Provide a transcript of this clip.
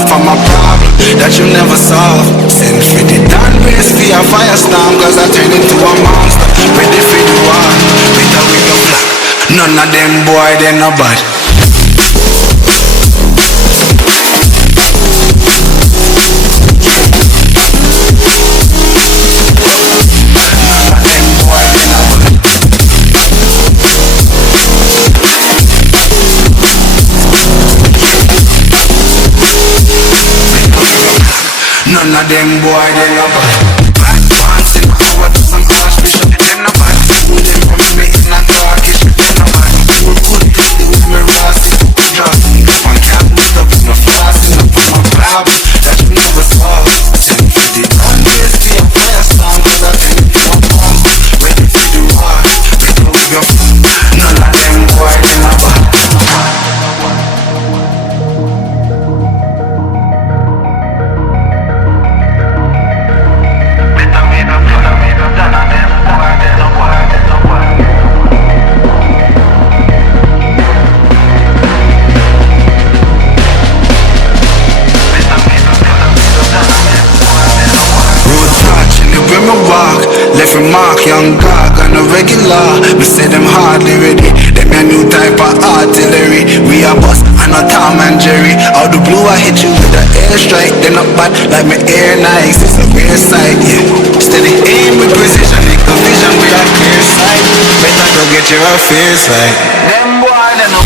enough of my problem that you never solve. Send for the down race for your firestorm, cause I turn into a monster. Ready for the war, better with your flock. None of them boy, they no bad. None of them boy, they no bad. Bad pants in power to some archbishop. Them no bad. Them from me in a darkish. Them no bad. Good people with me rasty. Trust me, man can't boost up with my flossing up on my problem that you never solve. Send for the unbase for your firestorm, cause I tell you I'm bomb. Ready for the war, better with your none of them boy, they no bad. Left a mark, young dog on a regular. Me say them hardly ready. Them a new type of artillery. We a bust and a Tom and Jerry. Out the blue I hit you with a airstrike. They not bad like my air Nikes. It's a rare sight, yeah. Steady aim with precision. Make a vision with a clear sight. Better go get your affairs right. Them boy, they no